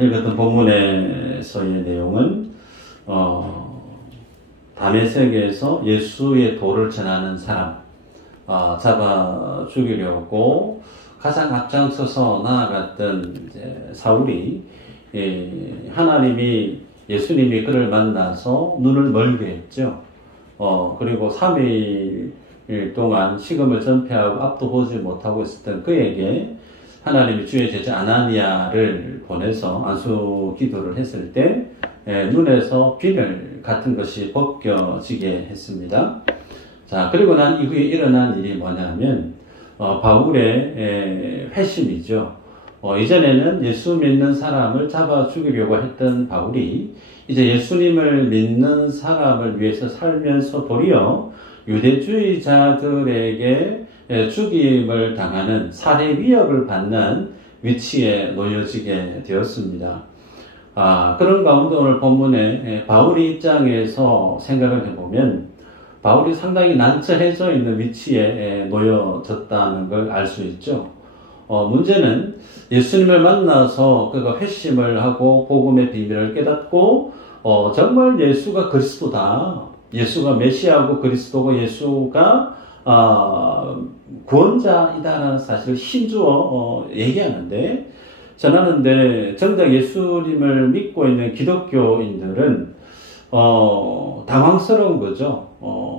읽었던 본문에서의 내용은 다메섹에서 예수의 도를 전하는 사람 잡아 죽이려고 가장 앞장서서 나아갔던 이제 사울이 하나님이 예수님이 그를 만나서 눈을 멀게 했죠. 그리고 3일 동안 식음을 전폐하고 앞도 보지 못하고 있었던 그에게 하나님이 주의 제자 아나니아를 보내서 안수 기도를 했을 때 눈에서 비늘 같은 것이 벗겨지게 했습니다. 자, 그리고 난 이후에 일어난 일이 뭐냐면 바울의 회심이죠. 이전에는 예수 믿는 사람을 잡아 죽이려고 했던 바울이 이제 예수님을 믿는 사람을 위해서 살면서 도리어 유대주의자들에게 죽임을 당하는 살해 위협을 받는 위치에 놓여지게 되었습니다. 그런 가운데 오늘 본문에 바울의 입장에서 생각을 해보면 바울이 상당히 난처해져 있는 위치에 놓여졌다는 걸 알 수 있죠. 문제는 예수님을 만나서 그가 회심을 하고 복음의 비밀을 깨닫고 정말 예수가 그리스도다. 예수가 메시아고 그리스도고 예수가 구원자이다라는 사실을 힘주어 얘기하는데 전하는데 정작 예수님을 믿고 있는 기독교인들은 당황스러운 거죠.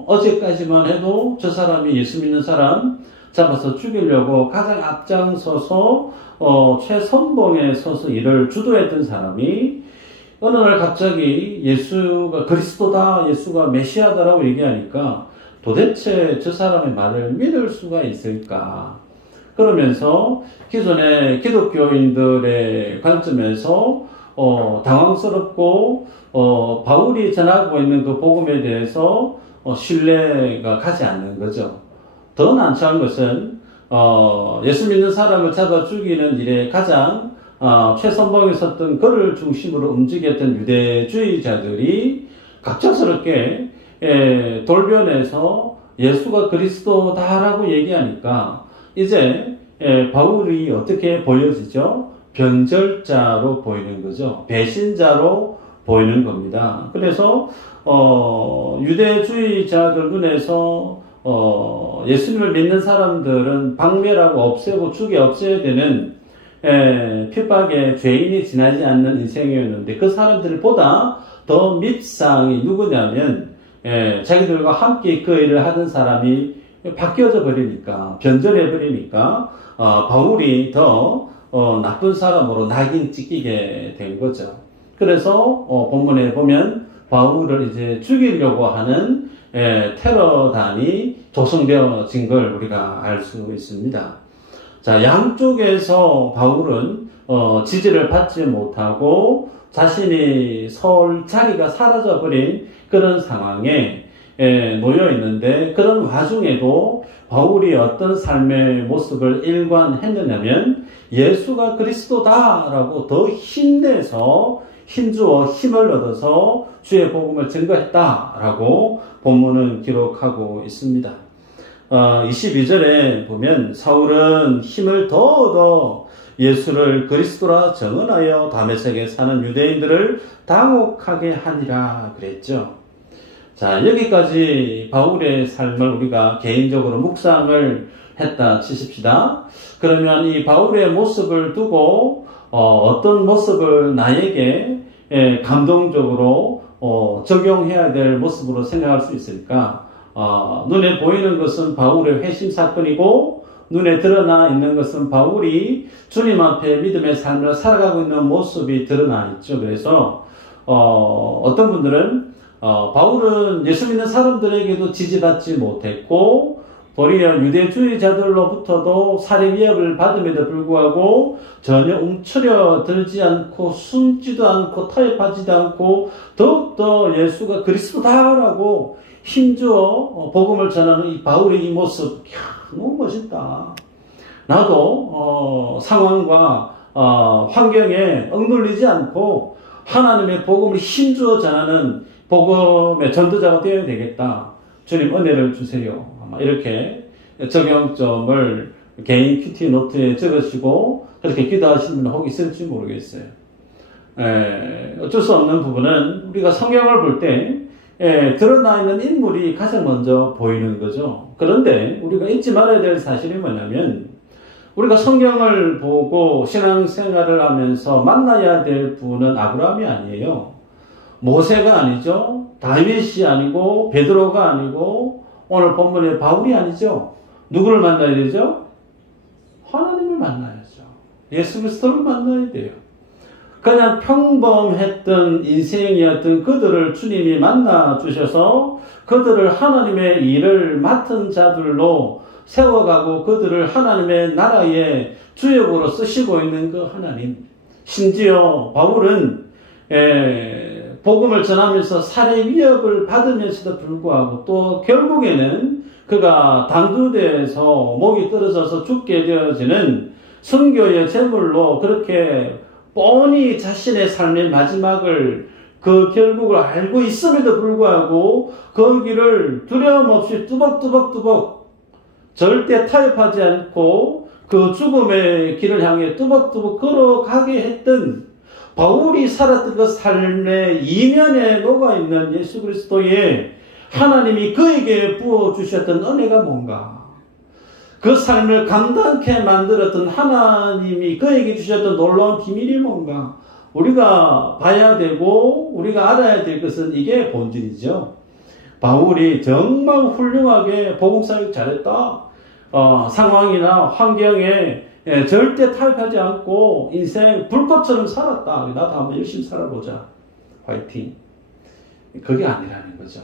어제까지만 해도 저 사람이 예수 믿는 사람 잡아서 죽이려고 가장 앞장서서 최선봉에 서서 일을 주도했던 사람이 어느 날 갑자기 예수가 그리스도다, 예수가 메시아다라고 얘기하니까 도대체 저 사람의 말을 믿을 수가 있을까? 그러면서 기존의 기독교인들의 관점에서 당황스럽고 바울이 전하고 있는 그 복음에 대해서 신뢰가 가지 않는 거죠. 더 난처한 것은 예수 믿는 사람을 잡아 죽이는 일에 가장 최선봉에 섰던 그를 중심으로 움직였던 유대주의자들이 갑작스럽게 돌변해서 예수가 그리스도다라고 얘기하니까 이제 바울이 어떻게 보여지죠? 변절자로 보이는 거죠. 배신자로 보이는 겁니다. 그래서 유대주의자들 눈에서 예수님을 믿는 사람들은 박멸하고 없애고 죽여 없애야 되는 핍박에 죄인이 지나지 않는 인생이었는데 그 사람들보다 더 밑상이 누구냐면 자기들과 함께 그 일을 하던 사람이 바뀌어져 버리니까 변절해 버리니까 바울이 더 나쁜 사람으로 낙인 찍히게 된 거죠. 그래서 본문에 보면 바울을 이제 죽이려고 하는 테러단이 조성되어진 걸 우리가 알 수 있습니다. 자, 양쪽에서 바울은 지지를 받지 못하고 자신이 설 자리가 사라져버린 그런 상황에 놓여 있는데 그런 와중에도 바울이 어떤 삶의 모습을 일관했느냐면 예수가 그리스도다라고 더 힘내서 힘주어 힘을 얻어서 주의 복음을 증거했다라고 본문은 기록하고 있습니다. 22절에 보면 사울은 힘을 더 얻어 예수를 그리스도라 정언하여 다메섹에 사는 유대인들을 당혹하게 하니라 그랬죠. 자, 여기까지 바울의 삶을 우리가 개인적으로 묵상을 했다 치십시다. 그러면 이 바울의 모습을 두고 어떤 모습을 나에게 감동적으로 적용해야 될 모습으로 생각할 수 있을까? 눈에 보이는 것은 바울의 회심 사건이고 눈에 드러나 있는 것은 바울이 주님 앞에 믿음의 삶을 살아가고 있는 모습이 드러나 있죠. 그래서 어떤 분들은 바울은 예수 믿는 사람들에게도 지지받지 못했고 도리어 유대주의자들로부터도 살해 위협을 받음에도 불구하고 전혀 움츠려들지 않고 숨지도 않고 타협하지도 않고 더욱더 예수가 그리스도다라고 힘주어 복음을 전하는 이 바울의 이 모습, 너무 멋있다. 나도 상황과 환경에 억눌리지 않고 하나님의 복음을 힘주어 전하는 복음의 전도자가 되어야 되겠다. 주님 은혜를 주세요. 이렇게 적용점을 개인 큐티 노트에 적으시고 그렇게 기도하시는 분 혹 있을지 모르겠어요. 어쩔 수 없는 부분은 우리가 성경을 볼 때 드러나 있는 인물이 가장 먼저 보이는 거죠. 그런데 우리가 잊지 말아야 될 사실이 뭐냐면 우리가 성경을 보고 신앙생활을 하면서 만나야 될 분은 아브라함이 아니에요. 모세가 아니죠. 다윗이 아니고 베드로가 아니고 오늘 본문의 바울이 아니죠. 누구를 만나야 되죠? 하나님을 만나야죠. 예수 그리스도를 만나야 돼요. 그냥 평범했던 인생이었던 그들을 주님이 만나 주셔서 그들을 하나님의 일을 맡은 자들로 세워가고 그들을 하나님의 나라의 주역으로 쓰시고 있는 그 하나님. 심지어 바울은 복음을 전하면서 살해 위협을 받으면서도 불구하고 또 결국에는 그가 단두대에서 목이 떨어져서 죽게 되어지는 선교의 제물로 그렇게 뻔히 자신의 삶의 마지막을 그 결국을 알고 있음에도 불구하고 그 길을 두려움 없이 뚜벅뚜벅 절대 타협하지 않고 그 죽음의 길을 향해 뚜벅뚜벅 걸어가게 했던 바울이 살았던 그 삶의 이면에 녹아있는 예수 그리스도의 하나님이 그에게 부어주셨던 은혜가 뭔가, 그 삶을 감당케 만들었던 하나님이 그에게 주셨던 놀라운 비밀이 뭔가 우리가 봐야 되고 우리가 알아야 될 것은 이게 본질이죠. 바울이 정말 훌륭하게 복음사역 잘했다. 상황이나 환경에 절대 타협하지 않고 인생 불꽃처럼 살았다. 나도 한번 열심히 살아보자. 화이팅. 그게 아니라는 거죠.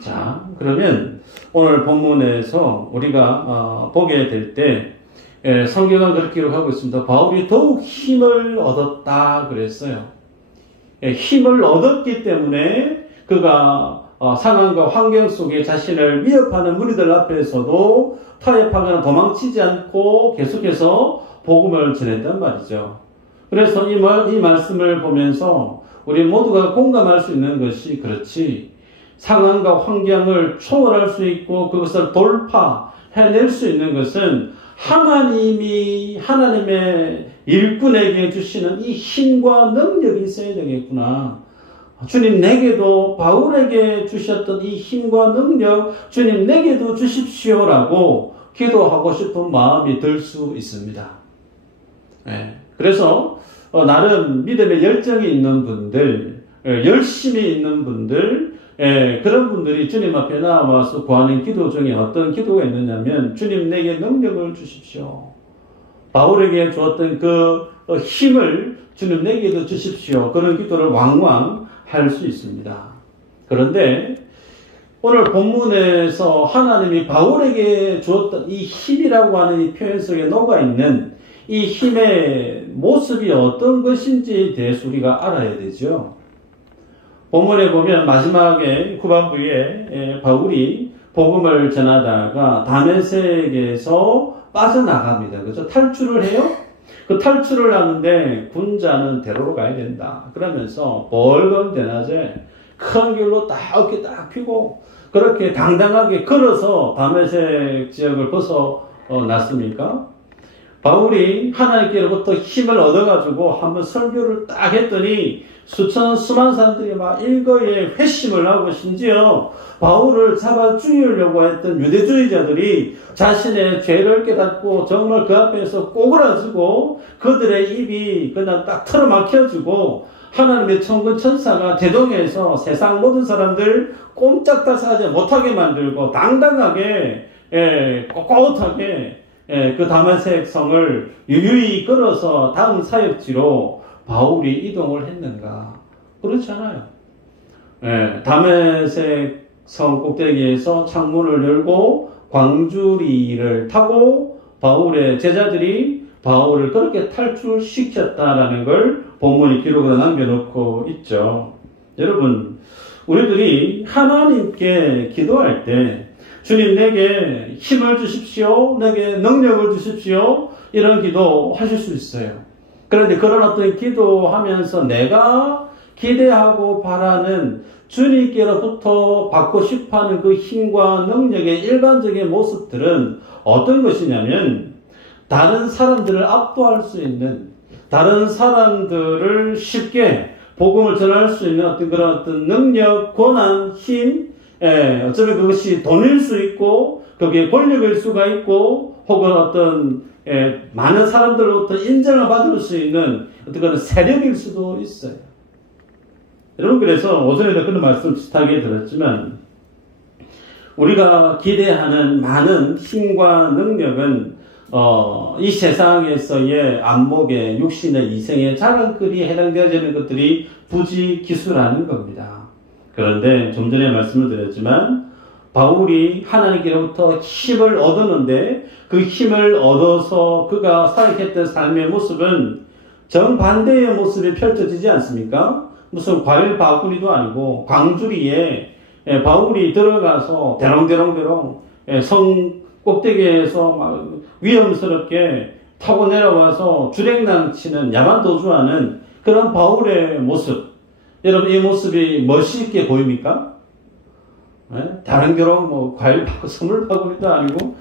자, 그러면 오늘 본문에서 우리가 보게 될 때 성경은 그렇게 기록하고 있습니다. 바울이 더욱 힘을 얻었다 그랬어요. 힘을 얻었기 때문에 그가 상황과 환경 속에 자신을 위협하는 무리들 앞에서도 타협하거나 도망치지 않고 계속해서 복음을 전했단 말이죠. 그래서 이 말씀을 보면서 우리 모두가 공감할 수 있는 것이 그렇지, 상황과 환경을 초월할 수 있고 그것을 돌파해낼 수 있는 것은 하나님이 하나님의 일꾼에게 주시는 이 힘과 능력이 있어야 되겠구나. 주님 내게도 바울에게 주셨던 이 힘과 능력 주님 내게도 주십시오라고 기도하고 싶은 마음이 들 수 있습니다. 그래서 나름 믿음의 열정이 있는 분들, 열심히 있는 분들, 그런 분들이 주님 앞에 나와서 구하는 기도 중에 어떤 기도가 있느냐면 주님 내게 능력을 주십시오. 바울에게 주었던 그 힘을 주님 내게도 주십시오. 그런 기도를 왕왕 할 수 있습니다. 그런데 오늘 본문에서 하나님이 바울에게 주었던 이 힘이라고 하는 이 표현 속에 녹아있는 이 힘의 모습이 어떤 것인지에 대해서 우리가 알아야 되죠. 본문에 보면 마지막에 후반부에 바울이 복음을 전하다가 다메섹에서 빠져나갑니다. 그죠? 탈출을 해요? 그 탈출을 하는데 군자는 대로로 가야 된다. 그러면서 벌건 대낮에 큰 길로 딱 어깨 딱 펴고 그렇게 당당하게 걸어서 다메섹 지역을 벗어났습니까? 바울이 하나님께로부터 힘을 얻어가지고 한번 설교를 딱 했더니 수만 사람들이 막 일거에 회심을 하고 심지어 바울을 잡아 죽이려고 했던 유대주의자들이 자신의 죄를 깨닫고 정말 그 앞에서 꼬그라지고 그들의 입이 그냥 딱 틀어막혀지고 하나님의 천군 천사가 대동해서 세상 모든 사람들 꼼짝달싹하지 못하게 만들고 당당하게 꼿꼿하게 그 다메섹 성을 유유히 걸어서 다음 사역지로 바울이 이동을 했는가? 그렇지 않아요. 다메섹 성 꼭대기에서 창문을 열고 광주리를 타고 바울의 제자들이 바울을 그렇게 탈출시켰다라는 걸 본문이 기록으로 남겨놓고 있죠. 여러분, 우리들이 하나님께 기도할 때 주님 내게 힘을 주십시오. 내게 능력을 주십시오. 이런 기도 하실 수 있어요. 그런데 그런 어떤 기도하면서 내가 기대하고 바라는 주님께로부터 받고 싶어하는 그 힘과 능력의 일반적인 모습들은 어떤 것이냐면 다른 사람들을 압도할 수 있는 다른 사람들을 쉽게 복음을 전할 수 있는 어떤 그런 어떤 능력, 권한, 힘, 어쩌면 그것이 돈일 수 있고, 거기에 권력일 수가 있고, 혹은 어떤, 많은 사람들로부터 인정을 받을 수 있는 어떤 그런 세력일 수도 있어요. 여러분, 그래서 오전에도 그런 말씀 비슷하게 들었지만, 우리가 기대하는 많은 힘과 능력은, 이 세상에서의 안목의, 육신의, 이생의 자랑거리에 해당되어지는 것들이 부지기수라는 겁니다. 그런데 좀 전에 말씀을 드렸지만 바울이 하나님께로부터 힘을 얻었는데 그 힘을 얻어서 그가 살아했던 삶의 모습은 정반대의 모습이 펼쳐지지 않습니까? 무슨 과일 바구니도 아니고 광주리에 바울이 들어가서 대롱대롱대롱 성 꼭대기에서 막 위험스럽게 타고 내려와서 주랭랑치는 야만 도주하는 그런 바울의 모습. 여러분, 이 모습이 멋있게 보입니까? 다른교로 뭐 과일 바구 선물 바구니도 아니고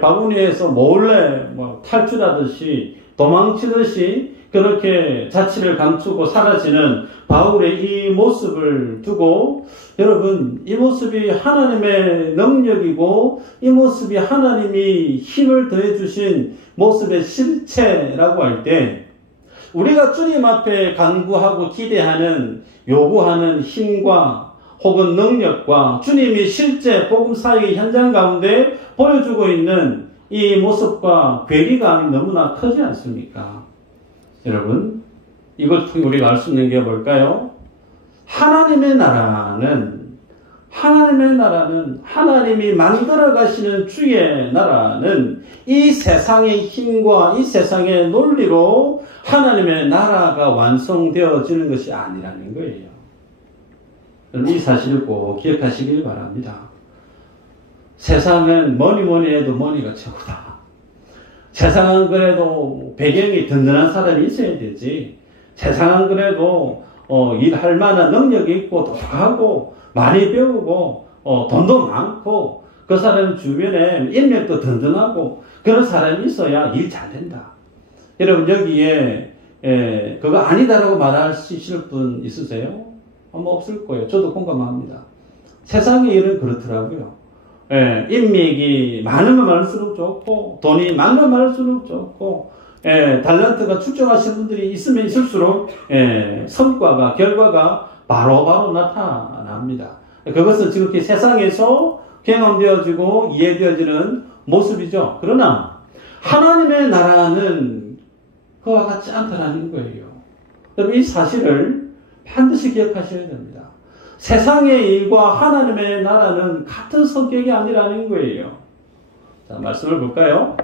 바구니에서 몰래 뭐 탈출하듯이 도망치듯이 그렇게 자취를 감추고 사라지는 바울의 이 모습을 두고 여러분, 이 모습이 하나님의 능력이고 이 모습이 하나님이 힘을 더해 주신 모습의 실체라고 할 때 우리가 주님 앞에 간구하고 기대하는 요구하는 힘과 혹은 능력과 주님이 실제 복음 사역의 현장 가운데 보여주고 있는 이 모습과 괴리감이 너무나 크지 않습니까? 여러분, 이것 통해 우리가 알 수 있는 게 뭘까요? 하나님의 나라는 하나님이 만들어 가시는 주의 나라는 이 세상의 힘과 이 세상의 논리로 하나님의 나라가 완성되어지는 것이 아니라는 거예요. 이 사실을 꼭 기억하시길 바랍니다. 세상은 뭐니 해도 머니가 최고다. 세상은 그래도 배경이 든든한 사람이 있어야 되지. 세상은 그래도 일할 만한 능력이 있고 똑똑하고 많이 배우고 돈도 많고 그 사람 주변에 인맥도 든든하고 그런 사람이 있어야 일 잘 된다. 여러분, 여기에 그거 아니다라고 말할 수 있을 분 있으세요? 아마 없을 거예요. 저도 공감합니다. 세상의 일은 그렇더라고요. 인맥이 많으면 많을수록 좋고 돈이 많으면 많을수록 좋고 달란트가 축적하신 분들이 있으면 있을수록 성과가 결과가 바로바로 나타납니다. 그것은 지금 세상에서 경험되어지고 이해되어지는 모습이죠. 그러나 하나님의 나라는 그와 같지 않다는 거예요. 여러분, 이 사실을 반드시 기억하셔야 됩니다. 세상의 일과 하나님의 나라는 같은 성격이 아니라는 거예요. 자, 말씀을 볼까요?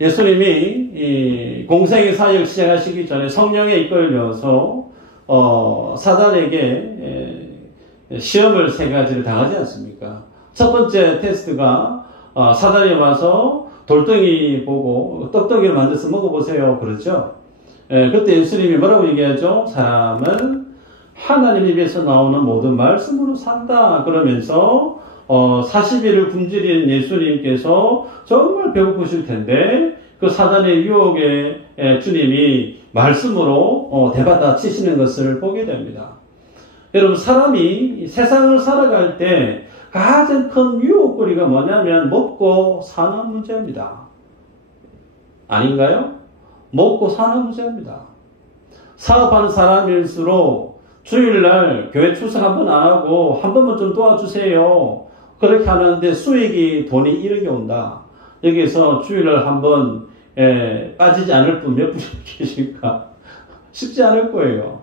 예수님이 이 공생의 사역 시작하시기 전에 성령에 이끌려서 사단에게 시험을 세 가지를 당하지 않습니까? 첫 번째 테스트가 사단이 와서 돌덩이 보고 떡덩이를 만들어서 먹어보세요. 그렇죠? 그때 예수님이 뭐라고 얘기하죠? 사람은 하나님 입에서 나오는 모든 말씀으로 산다. 그러면서 40일을 굶주린 예수님께서 정말 배고프실 텐데 그 사단의 유혹에 주님이 말씀으로 대받아 치시는 것을 보게 됩니다. 여러분, 사람이 세상을 살아갈 때 가장 큰 유혹거리가 뭐냐면 먹고 사는 문제입니다. 아닌가요? 먹고 사는 문제입니다. 사업하는 사람일수록 주일날 교회 출석 한 번 안 하고 한 번만 좀 도와주세요. 그렇게 하는데 수익이 돈이 1억이 온다. 여기서 주일날 한 번 빠지지 않을 분 몇 분이 계실까? 쉽지 않을 거예요.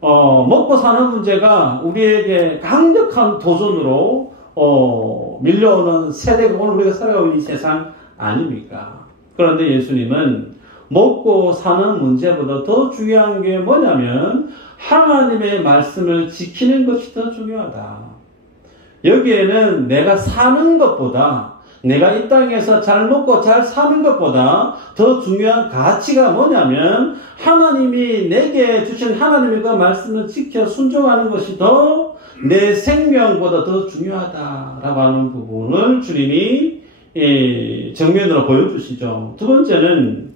먹고 사는 문제가 우리에게 강력한 도전으로 밀려오는 세대가 오늘 우리가 살아가고 있는 이 세상 아닙니까? 그런데 예수님은 먹고 사는 문제보다 더 중요한 게 뭐냐면 하나님의 말씀을 지키는 것이 더 중요하다. 여기에는 내가 사는 것보다, 내가 이 땅에서 잘 먹고 잘 사는 것보다 더 중요한 가치가 뭐냐면 하나님이 내게 주신 하나님의 그 말씀을 지켜 순종하는 것이 더 내 생명보다 더 중요하다라고 하는 부분을 주님이 정면으로 보여주시죠. 두 번째는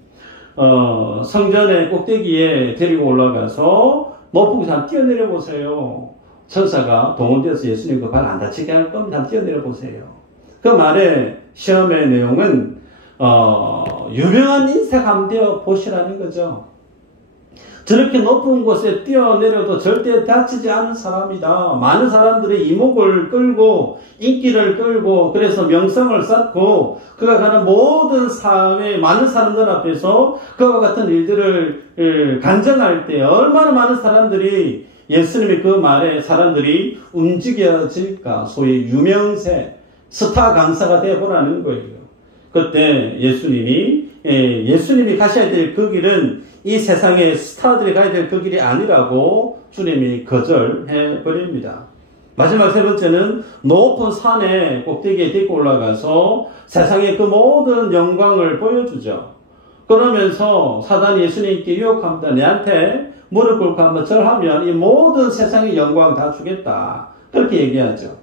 성전의 꼭대기에 데리고 올라가서 높은 한번 뛰어내려 보세요. 천사가 동원되어서 예수님 그 발 안 다치게 할 겁니다. 한번 뛰어내려 보세요. 그 말의 시험의 내용은 유명한 인생 한번 되어 보시라는 거죠. 저렇게 높은 곳에 뛰어내려도 절대 다치지 않은 사람이다. 많은 사람들의 이목을 끌고 인기를 끌고 그래서 명성을 쌓고 그가 가는 모든 삶의 많은 사람들 앞에서 그와 같은 일들을 간증할 때 얼마나 많은 사람들이 예수님의 그 말에 사람들이 움직여질까. 소위 유명세, 스타 강사가 되어보라는 거예요. 그때 예수님이 가셔야 될 그 길은 이 세상의 스타들이 가야 될 그 길이 아니라고 주님이 거절해 버립니다. 마지막 세 번째는 높은 산의 꼭대기에 데리고 올라가서 세상의 그 모든 영광을 보여주죠. 그러면서 사단이 예수님께 유혹합니다. 내한테 무릎 꿇고 한번 절하면 이 모든 세상의 영광 다 주겠다. 그렇게 얘기하죠.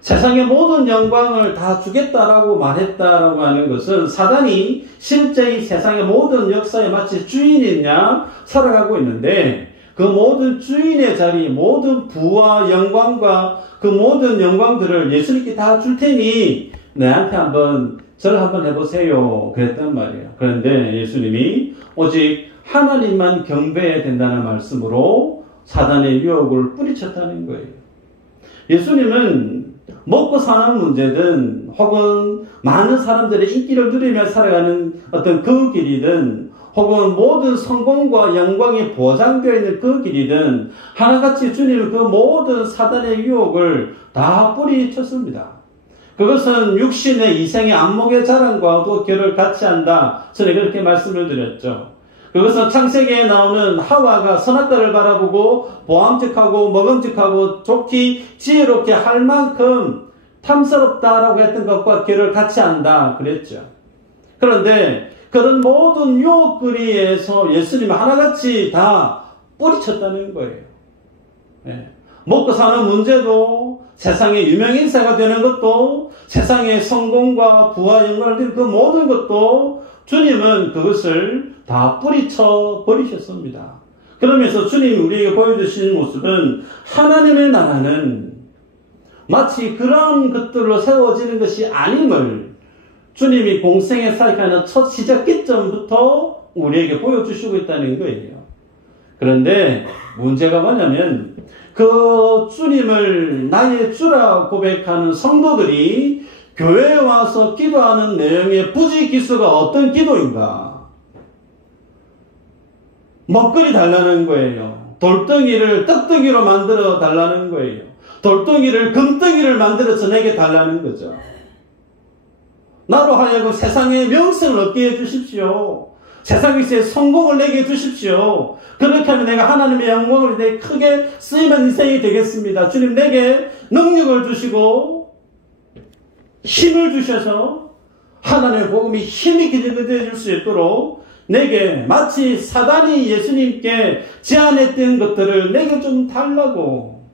세상의 모든 영광을 다 주겠다라고 말했다라고 하는 것은 사단이 실제 이 세상의 모든 역사에 마치 주인인 양 살아가고 있는데 그 모든 주인의 자리, 모든 부와 영광과 그 모든 영광들을 예수님께 다 줄 테니 내한테 한번 절 한번 해보세요. 그랬단 말이에요. 그런데 예수님이 오직 하나님만 경배해야 된다는 말씀으로 사단의 유혹을 뿌리쳤다는 거예요. 예수님은 먹고 사는 문제든 혹은 많은 사람들의 인기를 누리며 살아가는 어떤 그 길이든 혹은 모든 성공과 영광이 보장되어 있는 그 길이든 하나같이 주님은 그 모든 사단의 유혹을 다 뿌리쳤습니다. 그것은 육신의 이생의 안목의 자랑과도 결을 같이 한다. 저는 그렇게 말씀을 드렸죠. 그것은 창세기에 나오는 하와가 선악과를 바라보고 보암직하고 먹음직하고 좋기 지혜롭게 할 만큼 탐스럽다라고 했던 것과 결을 같이 한다 그랬죠. 그런데 그런 모든 유혹거리에서 예수님이 하나같이 다 뿌리쳤다는 거예요. 네. 먹고 사는 문제도 세상의 유명인사가 되는 것도 세상의 성공과 부와 영광을 드린 그 모든 것도 주님은 그것을 다 뿌리쳐 버리셨습니다. 그러면서 주님이 우리에게 보여주신 모습은 하나님의 나라는 마치 그런 것들로 세워지는 것이 아님을 주님이 공생에 살아가는 첫 시작 기점부터 우리에게 보여주시고 있다는 거예요. 그런데 문제가 뭐냐면 그 주님을 나의 주라 고백하는 성도들이 교회에 와서 기도하는 내용의 부지기수가 어떤 기도인가? 먹거리 달라는 거예요. 돌덩이를 떡덩이로 만들어 달라는 거예요. 돌덩이를 금덩이를 만들어서 내게 달라는 거죠. 나로 하여금 세상의 명성을 얻게 해주십시오. 세상에서의 성공을 내게 해주십시오. 그렇게 하면 내가 하나님의 영광을 내게 크게 쓰이는 인생이 되겠습니다. 주님 내게 능력을 주시고 힘을 주셔서 하나님의 복음이 힘있게 전해질 수 있도록 내게 마치 사단이 예수님께 제안했던 것들을 내게 좀 달라고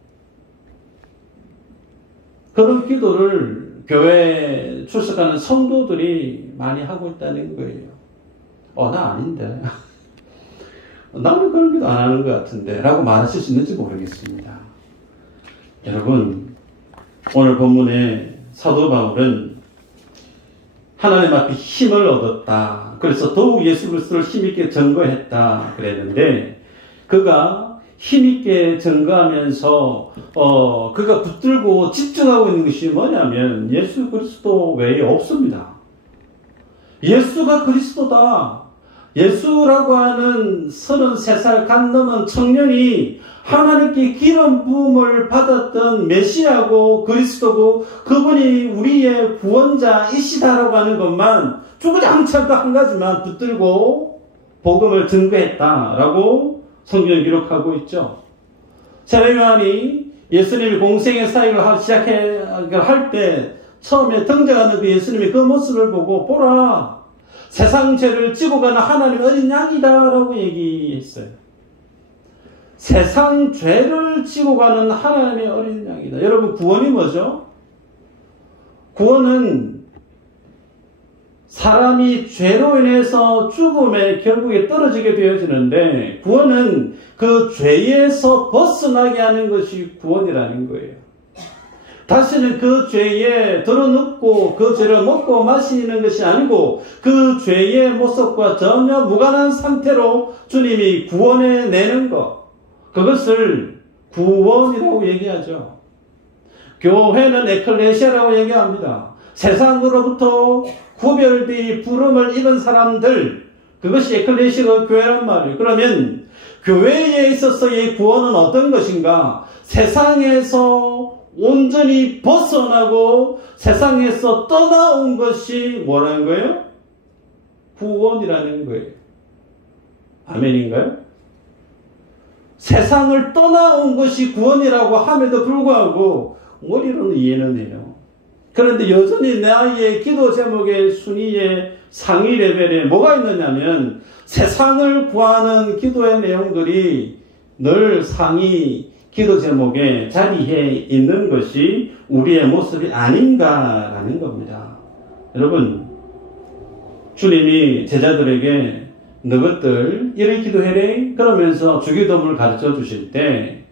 그런 기도를 교회에 출석하는 성도들이 많이 하고 있다는 거예요. 나 아닌데. 나는 그런 기도 안 하는 것 같은데 라고 말하실 수 있는지 모르겠습니다. 여러분 오늘 본문에 사도 바울은 하나님 앞에 힘을 얻었다. 그래서 더욱 예수 그리스도를 힘있게 증거했다 그랬는데 그가 힘있게 증거하면서 그가 붙들고 집중하고 있는 것이 뭐냐면 예수 그리스도 외에 없습니다. 예수가 그리스도다. 예수라고 하는 33살 간 넘은 청년이 하나님께 기름 부음을 받았던 메시아고 그리스도고 그분이 우리의 구원자이시다라고 하는 것만 주구장창 한 가지만 붙들고 복음을 증거했다라고 성경을 기록하고 있죠. 세례 요한이 예수님이 공생의 사역을 시작할 때 처음에 등장하는 그 예수님의 그 모습을 보고 보라 세상 죄를 지고 가는 하나님의 어린 양이다라고 얘기했어요. 세상 죄를 지고 가는 하나님의 어린 양이다. 여러분 구원이 뭐죠? 구원은 사람이 죄로 인해서 죽음에 결국에 떨어지게 되어지는데 구원은 그 죄에서 벗어나게 하는 것이 구원이라는 거예요. 다시는 그 죄에 들어눕고 그 죄를 먹고 마시는 것이 아니고 그 죄의 모습과 전혀 무관한 상태로 주님이 구원해내는 것, 그것을 구원이라고 얘기하죠. 교회는 에클레시아라고 얘기합니다. 세상으로부터 구별되어 부름을 입은 사람들, 그것이 에클레시아가 교회란 말이에요. 그러면 교회에 있어서의 구원은 어떤 것인가? 세상에서 온전히 벗어나고 세상에서 떠나온 것이 뭐라는 거예요? 구원이라는 거예요. 아멘인가요? 세상을 떠나온 것이 구원이라고 함에도 불구하고 머리로는 이해는 해요. 그런데 여전히 나의 기도 제목의 순위의 상위 레벨에 뭐가 있느냐면 세상을 구하는 기도의 내용들이 늘 상위 기도 제목에 자리해 있는 것이 우리의 모습이 아닌가라는 겁니다. 여러분, 주님이 제자들에게 너희들 이를 기도해래 그러면서 주기도문을 가르쳐 주실 때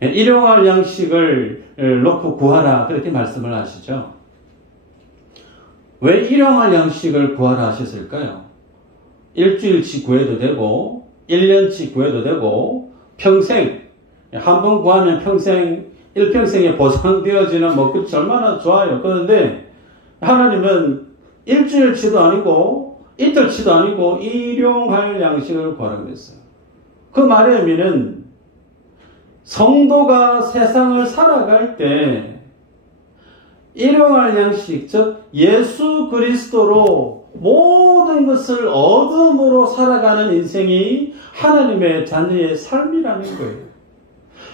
일용할 양식을 놓고 구하라 그렇게 말씀을 하시죠. 왜 일용할 양식을 구하라 하셨을까요? 일주일치 구해도 되고 1년치 구해도 되고 평생 한 번 구하면 평생 일평생에 보상되어지는 그것이 얼마나 좋아요. 그런데 하나님은 일주일치도 아니고 이틀치도 아니고 일용할 양식을 구하라고 그랬어요. 그 말의 의미는 성도가 세상을 살아갈 때 일용할 양식, 즉 예수 그리스도로 모든 것을 얻음으로 살아가는 인생이 하나님의 자녀의 삶이라는 거예요.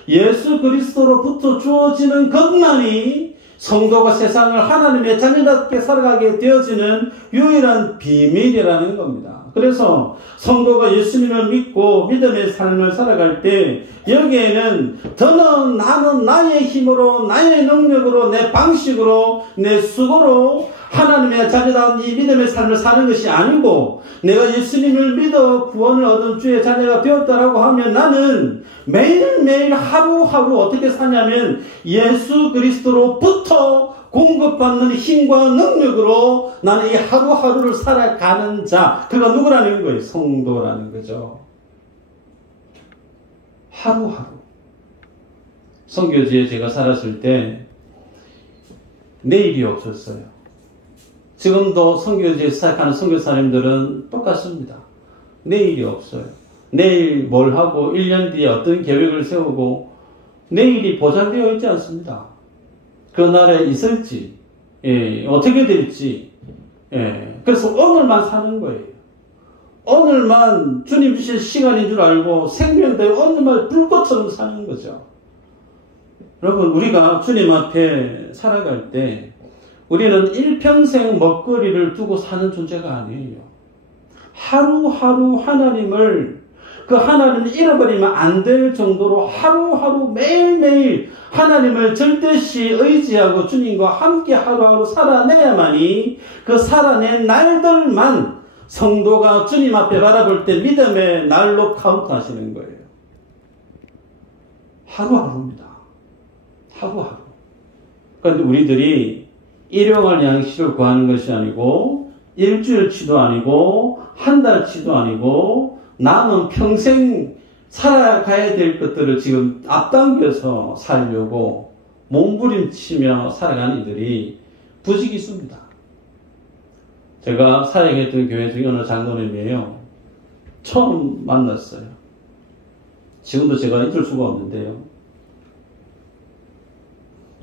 예수 그리스도로부터 주어지는 것만이 성도가 세상을 하나님의 자녀답게 살아가게 되어지는 유일한 비밀이라는 겁니다. 그래서 성도가 예수님을 믿고 믿음의 삶을 살아갈 때 여기에는 더는 나는 나의 힘으로 나의 능력으로 내 방식으로 내 수고로 하나님의 자녀다운 이 믿음의 삶을 사는 것이 아니고 내가 예수님을 믿어 구원을 얻은 주의 자녀가 되었다라고 하면 나는 매일매일 하루하루 어떻게 사냐면 예수 그리스도로부터 공급받는 힘과 능력으로 나는 이 하루하루를 살아가는 자, 그가 누구라는 거예요? 성도라는 거죠. 하루하루. 선교지에 제가 살았을 때 내일이 없었어요. 지금도 선교지에 시작하는 선교사님들은 똑같습니다. 내일이 없어요. 내일 뭘 하고 1년 뒤에 어떤 계획을 세우고 내일이 보장되어 있지 않습니다. 그날에 있을지 어떻게 될지 그래서 오늘만 사는 거예요. 오늘만 주님 주실 시간인 줄 알고 생명대로 오늘만 불꽃처럼 사는 거죠. 여러분, 우리가 주님 앞에 살아갈 때 우리는 일평생 먹거리를 두고 사는 존재가 아니에요. 하루하루 하나님을 그 하나님을 잃어버리면 안 될 정도로 하루하루 매일매일 하나님을 절대시 의지하고 주님과 함께 하루하루 살아내야만이 그 살아낸 날들만 성도가 주님 앞에 바라볼 때 믿음의 날로 카운트하시는 거예요. 하루하루입니다. 하루하루. 그런데 우리들이 일용할 양식을 구하는 것이 아니고 일주일치도 아니고 한 달치도 아니고 나는 평생 살아가야 될 것들을 지금 앞당겨서 살려고 몸부림치며 살아가는 이들이 부지기수입니다. 제가 사역했던 교회 중에 어느 장로님이에요. 처음 만났어요. 지금도 제가 잊을 수가 없는데요.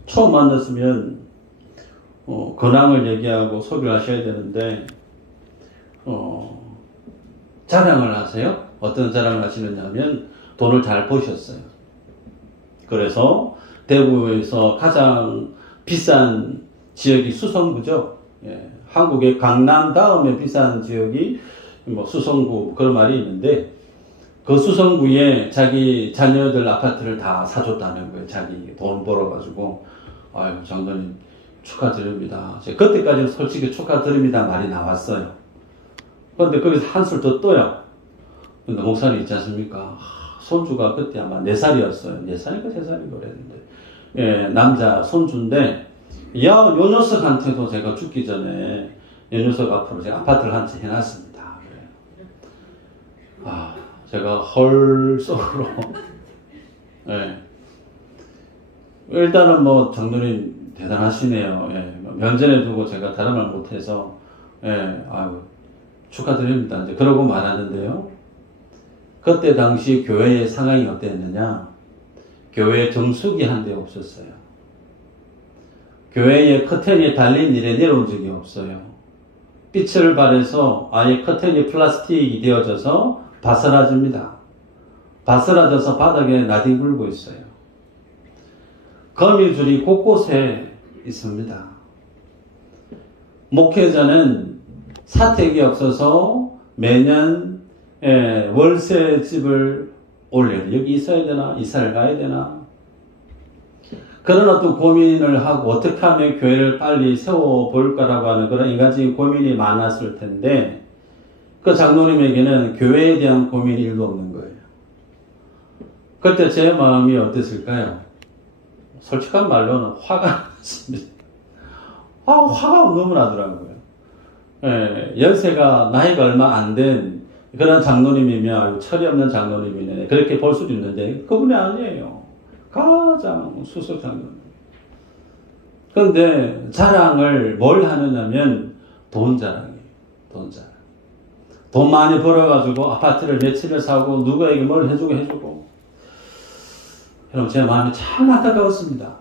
처음 만났으면 근황을 얘기하고 소개를 하셔야 되는데 자랑을 하세요. 어떤 자랑을 하시느냐 하면 돈을 잘 버셨어요. 그래서 대구에서 가장 비싼 지역이 수성구죠. 한국의 강남 다음에 비싼 지역이 수성구 그런 말이 있는데 그 수성구에 자기 자녀들 아파트를 다 사줬다는 거예요. 자기 돈 벌어가지고. 아유, 장로님 축하드립니다. 그때까지는 솔직히 축하드립니다 말이 나왔어요. 근데 거기서 한술 더 떠요. 근데 목사님 있지 않습니까? 손주가 그때 아마 4살이었어요. 4살인가 3살인가 그랬는데. 예, 남자 손주인데, 요 녀석한테도 제가 죽기 전에 요 녀석 앞으로 제가 아파트를 한 채 해놨습니다. 제가 헐 속으로. 예. 일단은 뭐 장로님 대단하시네요. 예. 면전에 두고 제가 다른 말 못해서, 예, 아유, 축하드립니다. 이제 그러고 말하는데요. 그때 당시 교회의 상황이 어땠느냐? 교회에 정수기 한 대 없었어요. 교회에 커튼이 달린 일에 내려온 적이 없어요. 빛을 발해서 아예 커튼이 플라스틱이 되어져서 바스라집니다. 바스라져서 바닥에 나뒹굴고 있어요. 거미줄이 곳곳에 있습니다. 목회자는 사택이 없어서 매년 월세 집을 올려야 돼. 여기 있어야 되나? 이사를 가야 되나? 그런 어떤 고민을 하고 어떻게 하면 교회를 빨리 세워볼까라고 하는 그런 인간적인 고민이 많았을 텐데 그 장로님에게는 교회에 대한 고민이 1도 없는 거예요. 그때 제 마음이 어땠을까요? 솔직한 말로는 화가 났습니다. 화가 너무 나더라고요. 예, 연세가 나이가 얼마 안 된 그런 장로님이면 철이 없는 장로님이네 그렇게 볼 수도 있는데 그분이 아니에요. 가장 수석 장로님. 그런데 자랑을 뭘 하느냐면 돈 자랑이에요. 돈 자랑. 돈 많이 벌어가지고 아파트를 며칠을 사고 누구에게 뭘 해주고 여러분 제 마음이 참 안타까웠습니다.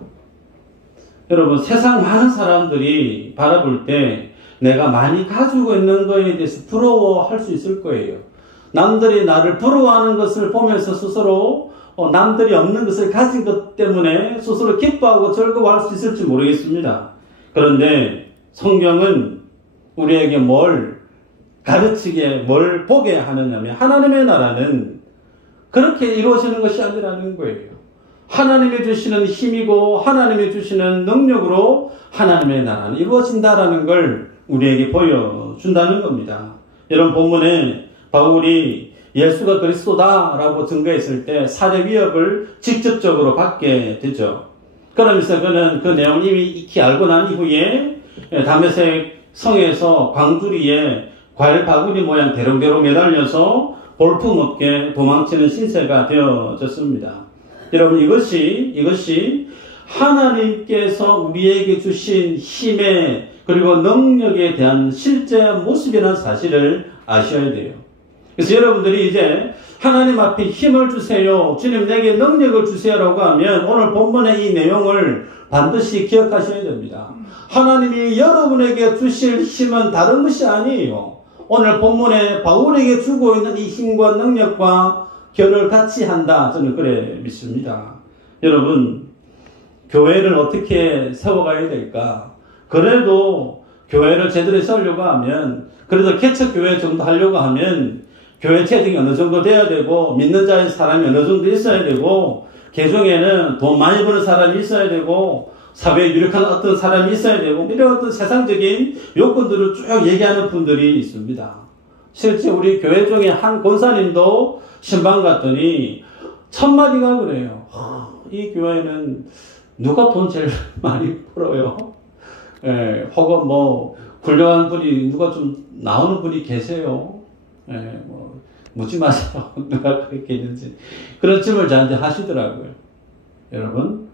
여러분 세상 많은 사람들이 바라볼 때 내가 많이 가지고 있는 거에 대해서 부러워할 수 있을 거예요. 남들이 나를 부러워하는 것을 보면서 스스로 남들이 없는 것을 가진 것 때문에 스스로 기뻐하고 즐거워할 수 있을지 모르겠습니다. 그런데 성경은 우리에게 뭘 가르치게 뭘 보게 하느냐면 하나님의 나라는 그렇게 이루어지는 것이 아니라는 거예요. 하나님이 주시는 힘이고 하나님이 주시는 능력으로 하나님의 나라는 이루어진다라는 걸 우리에게 보여준다는 겁니다. 이런 본문에 바울이 예수가 그리스도다라고 증거했을 때 살해 위협을 직접적으로 받게 되죠. 그러면서 그는 그 내용을 이미 익히 알고 난 이후에 다메섹 성에서 광주리에 과일 바구니 모양 대롱대롱 매달려서 볼품없게 도망치는 신세가 되어졌습니다. 여러분 이것이 하나님께서 우리에게 주신 힘의 그리고 능력에 대한 실제 모습이라는 사실을 아셔야 돼요. 그래서 여러분들이 이제 하나님 앞에 힘을 주세요. 주님 내게 능력을 주세요라고 하면 오늘 본문의 이 내용을 반드시 기억하셔야 됩니다. 하나님이 여러분에게 주실 힘은 다른 것이 아니에요. 오늘 본문에 바울에게 주고 있는 이 힘과 능력과 결을 같이 한다. 저는 그래 믿습니다. 여러분 교회를 어떻게 세워가야 될까? 그래도 교회를 제대로 세우려고 하면 그래도 개척교회 정도 하려고 하면 교회 채팅이 어느 정도 돼야 되고 믿는 자의 사람이 어느 정도 있어야 되고 개종에는 돈 많이 버는 사람이 있어야 되고 사회에 유력한 어떤 사람이 있어야 되고 이런 어떤 세상적인 요건들을 쭉 얘기하는 분들이 있습니다. 실제 우리 교회 중에 한 권사님도 신방 갔더니 첫마디가 그래요. 이 교회는 누가 돈 제일 많이 벌어요? 예, 혹은 뭐 훌륭한 분이 누가 좀 나오는 분이 계세요? 예, 뭐 묻지 마세요. 누가 그렇게 있는지 그런 질문을 저한테 하시더라고요. 여러분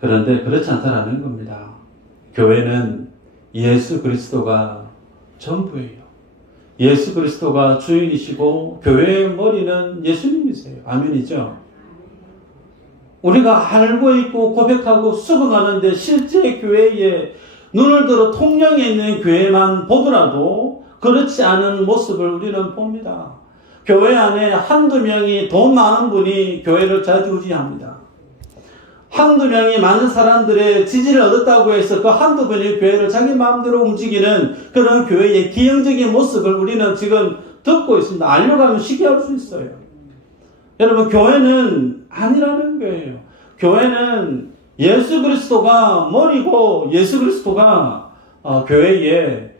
그런데 그렇지 않다라는 겁니다. 교회는 예수 그리스도가 전부예요. 예수 그리스도가 주인이시고 교회의 머리는 예수님이세요. 아멘이죠? 우리가 알고 있고 고백하고 수긍하는데 실제 교회에 눈을 들어 통영에 있는 교회만 보더라도 그렇지 않은 모습을 우리는 봅니다. 교회 안에 한두 명이 돈 많은 분이 교회를 좌지우지합니다. 한두 명이 많은 사람들의 지지를 얻었다고 해서 그 한두 분이 교회를 자기 마음대로 움직이는 그런 교회의 기형적인 모습을 우리는 지금 듣고 있습니다. 알려고 하면 쉽게 할 수 있어요. 여러분 교회는 아니라는 거예요. 교회는 예수 그리스도가 머리고 예수 그리스도가 교회의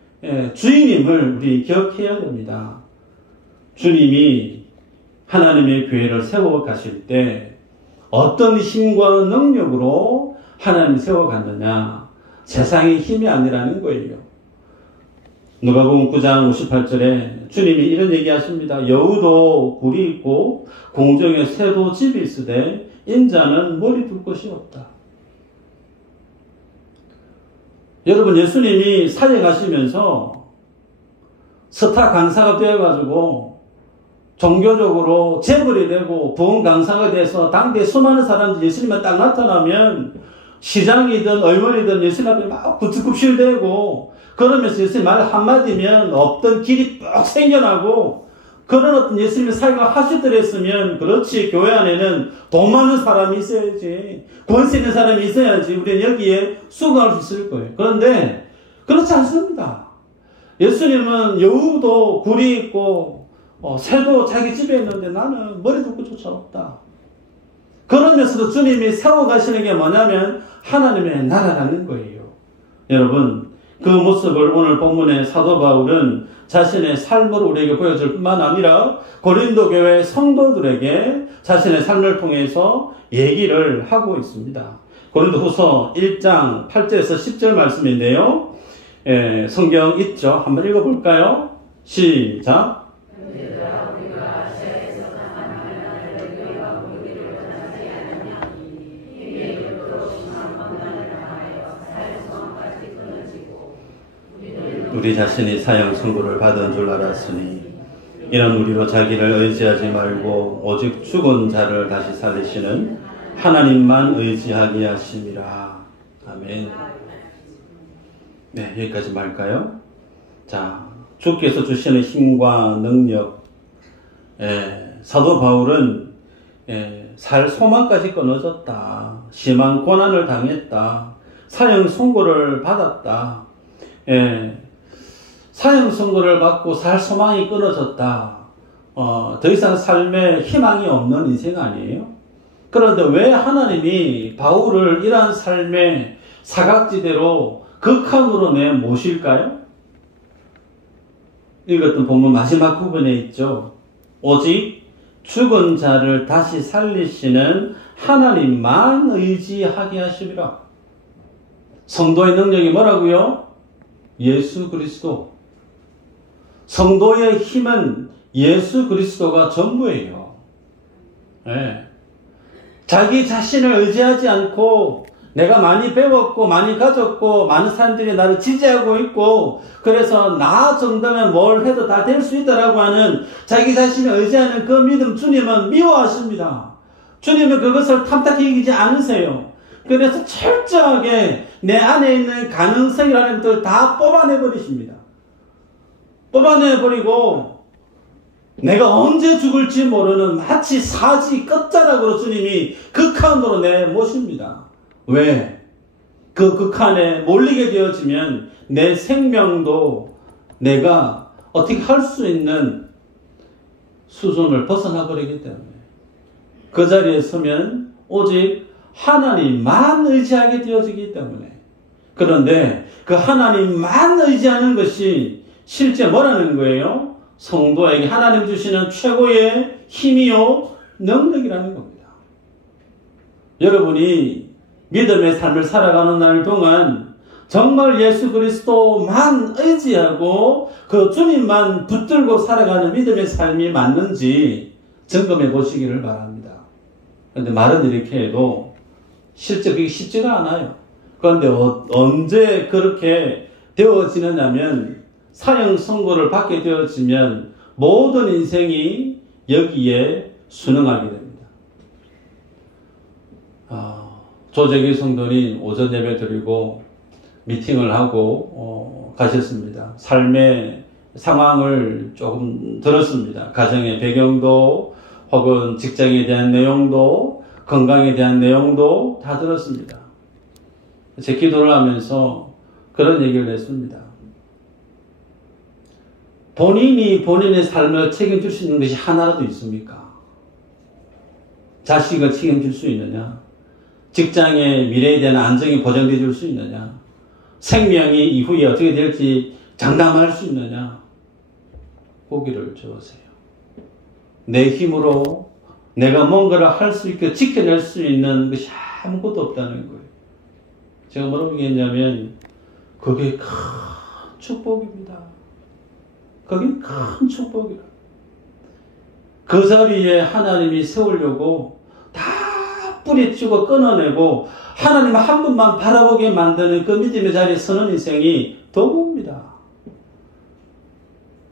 주인임을 우리 기억해야 됩니다. 주님이 하나님의 교회를 세워가실 때 어떤 힘과 능력으로 하나님이 세워갔느냐? 세상의 힘이 아니라는 거예요. 누가복음 9장 58절에 주님이 이런 얘기하십니다. 여우도 굴이 있고 공중에 새도 집이 있으되 인자는 머리 둘 곳이 없다. 여러분, 예수님이 사역하시면서 스타 강사가 되어가지고 종교적으로 재벌이 되고 부흥 강사가 돼서 당대에 수많은 사람들이 예수님만 딱 나타나면 시장이든 얼머니든 예수님 앞에 막 굽실대고 그러면서 예수님 말 한마디면 없던 길이 뻑 생겨나고 그런 어떤 예수님의 사역을 하시더랬으면 그렇지, 교회 안에는 돈 많은 사람이 있어야지, 권세 있는 사람이 있어야지 우리는 여기에 수고할 수 있을 거예요. 그런데 그렇지 않습니다. 예수님은 여우도 굴이 있고 새도 자기 집에 있는데 나는 머리 둘 곳조차 없다. 그러면서도 주님이 세워가시는 게 뭐냐면 하나님의 나라라는 거예요. 여러분, 그 모습을 오늘 본문의 사도 바울은 자신의 삶을 우리에게 보여줄 뿐만 아니라 고린도 교회 성도들에게 자신의 삶을 통해서 얘기를 하고 있습니다. 고린도 후서 1장 8절에서 10절 말씀인데요. 성경 있죠? 한번 읽어볼까요? 시작. 우리 자신이 사형 선고를 받은 줄 알았으니 이런 우리로 자기를 의지하지 말고 오직 죽은 자를 다시 살리시는 하나님만 의지하게 하심이라. 아멘. 네, 여기까지 말까요? 자, 주께서 주시는 힘과 능력, 사도 바울은 살 소망까지 끊어졌다. 심한 고난을 당했다. 사형 선고를 받았다. 사형 선고를 받고 살 소망이 끊어졌다. 더 이상 삶에 희망이 없는 인생 아니에요? 그런데 왜 하나님이 바울을 이러한 삶의 사각지대로 극한으로 내모실까요? 읽었던 본문 마지막 부분에 있죠. 오직 죽은 자를 다시 살리시는 하나님만 의지하게 하시리라. 성도의 능력이 뭐라고요? 예수 그리스도. 성도의 힘은 예수 그리스도가 전부예요. 네. 자기 자신을 의지하지 않고 내가 많이 배웠고 많이 가졌고 많은 사람들이 나를 지지하고 있고 그래서 나 정도면 뭘 해도 다 될 수 있다라고 하는 자기 자신을 의지하는 그 믿음 주님은 미워하십니다. 주님은 그것을 탐탁히 여기지 않으세요. 그래서 철저하게 내 안에 있는 가능성이라는 것들을 다 뽑아내버리십니다. 뽑아내버리고 내가 언제 죽을지 모르는 마치 사지 끝자락으로 주님이 극한으로 내모십니다. 왜? 그 극한에 몰리게 되어지면 내 생명도 내가 어떻게 할 수 있는 수준을 벗어나 버리기 때문에 그 자리에 서면 오직 하나님만 의지하게 되어지기 때문에. 그런데 그 하나님만 의지하는 것이 실제 뭐라는 거예요? 성도에게 하나님 주시는 최고의 힘이요 능력이라는 겁니다. 여러분이 믿음의 삶을 살아가는 날 동안 정말 예수 그리스도만 의지하고 그 주님만 붙들고 살아가는 믿음의 삶이 맞는지 점검해 보시기를 바랍니다. 그런데 말은 이렇게 해도 실제 그게 쉽지가 않아요. 그런데 언제 그렇게 되어지느냐면 사형 선고를 받게 되어지면 모든 인생이 여기에 순응하게 됩니다. 조재기 성도님 오전 예배 드리고 미팅을 하고 가셨습니다. 삶의 상황을 조금 들었습니다. 가정의 배경도 혹은 직장에 대한 내용도 건강에 대한 내용도 다 들었습니다. 제 기도를 하면서 그런 얘기를 했습니다. 본인이 본인의 삶을 책임질 수 있는 것이 하나라도 있습니까? 자식을 책임질 수 있느냐? 직장의 미래에 대한 안정이 보장되어 줄 수 있느냐? 생명이 이후에 어떻게 될지 장담할 수 있느냐? 보기를 주세요. 내 힘으로 내가 뭔가를 할 수 있게 지켜낼 수 있는 것이 아무것도 없다는 거예요. 제가 뭐라고 얘기했냐면 그게 큰 축복입니다. 그게 큰 축복이라. 그 자리에 하나님이 세우려고 다 뿌리치고 끊어내고 하나님 한 분만 바라보게 만드는 그 믿음의 자리에 서는 인생이 도구입니다.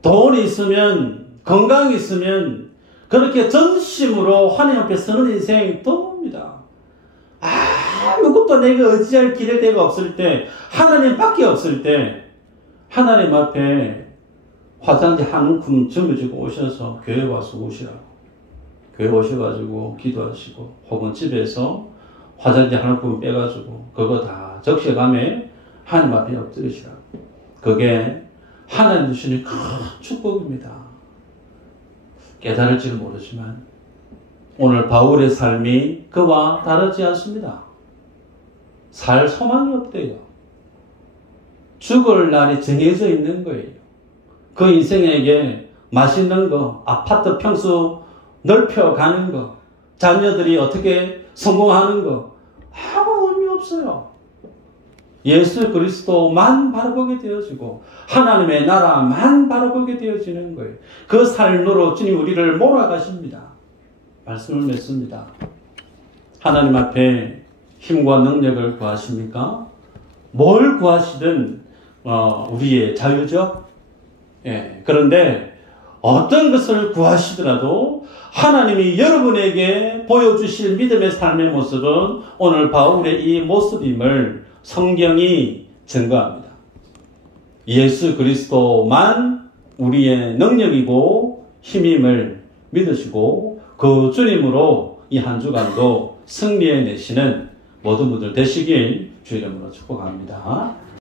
돈이 있으면, 건강이 있으면 그렇게 전심으로 하나님 앞에 서는 인생이 도구입니다. 아무것도 내가 의지할 길의 데가 없을 때, 하나님밖에 없을 때 하나님 앞에 화장지 한 움큼 짊어지고 오셔서 교회 와서 오시라고. 교회 오셔가지고 기도하시고 혹은 집에서 화장지 한 움큼 빼가지고 그거 다 적셔감에 하나님 앞에 엎드리시라고. 그게 하나님 주시는 큰 축복입니다. 깨달을지는 모르지만 오늘 바울의 삶이 그와 다르지 않습니다. 살 소망이 없대요. 죽을 날이 정해져 있는 거예요. 그 인생에게 맛있는 거, 아파트 평수 넓혀가는 거, 자녀들이 어떻게 성공하는 거 아무 의미 없어요. 예수 그리스도만 바라보게 되어지고 하나님의 나라만 바라보게 되어지는 거예요. 그 삶으로 주님 우리를 몰아가십니다. 말씀을 맺습니다. 하나님 앞에 힘과 능력을 구하십니까? 뭘 구하시든 우리의 자유죠. 예, 그런데 어떤 것을 구하시더라도 하나님이 여러분에게 보여주실 믿음의 삶의 모습은 오늘 바울의 이 모습임을 성경이 증거합니다. 예수 그리스도만 우리의 능력이고 힘임을 믿으시고 그 주님으로 이 한 주간도 승리해 내시는 모든 분들 되시길 주의 이름으로 축복합니다.